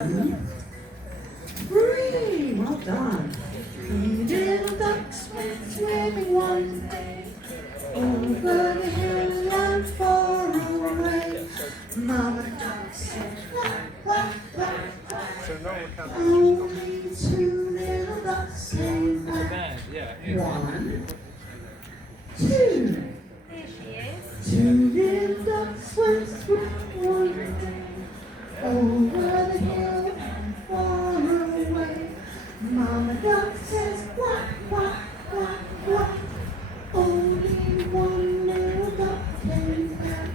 Hooray! Well done. Little ducks went swimming one day over the hill and far away. Mama duck said quack, quack, quack, quack. Only two little ducks came back. One, two. Two little ducks went swimming one day over the hill and far away. Mama duck says quack, quack, quack, quack. Only one little duck came back.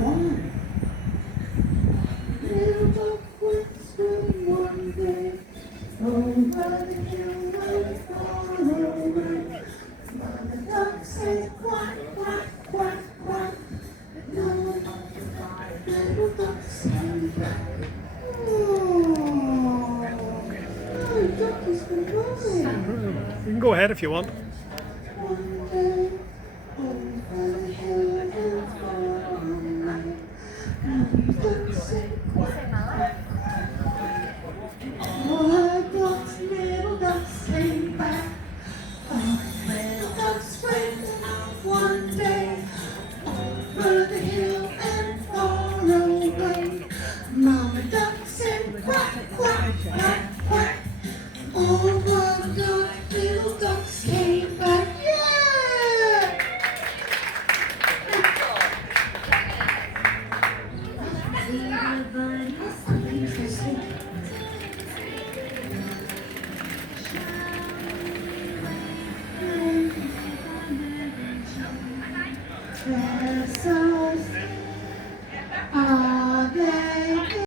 One little duck went swimming one day over the hill and far away. Mama duck says quack, quack, quack, quack. No little ducks came back. You can go ahead if you want. One day, over the hill and far away, Mama duck said quack, quack, quack. All her ducks, little ducks came back. All little ducks went out one day over the hill and far away. Mama duck said quack, quack, quack.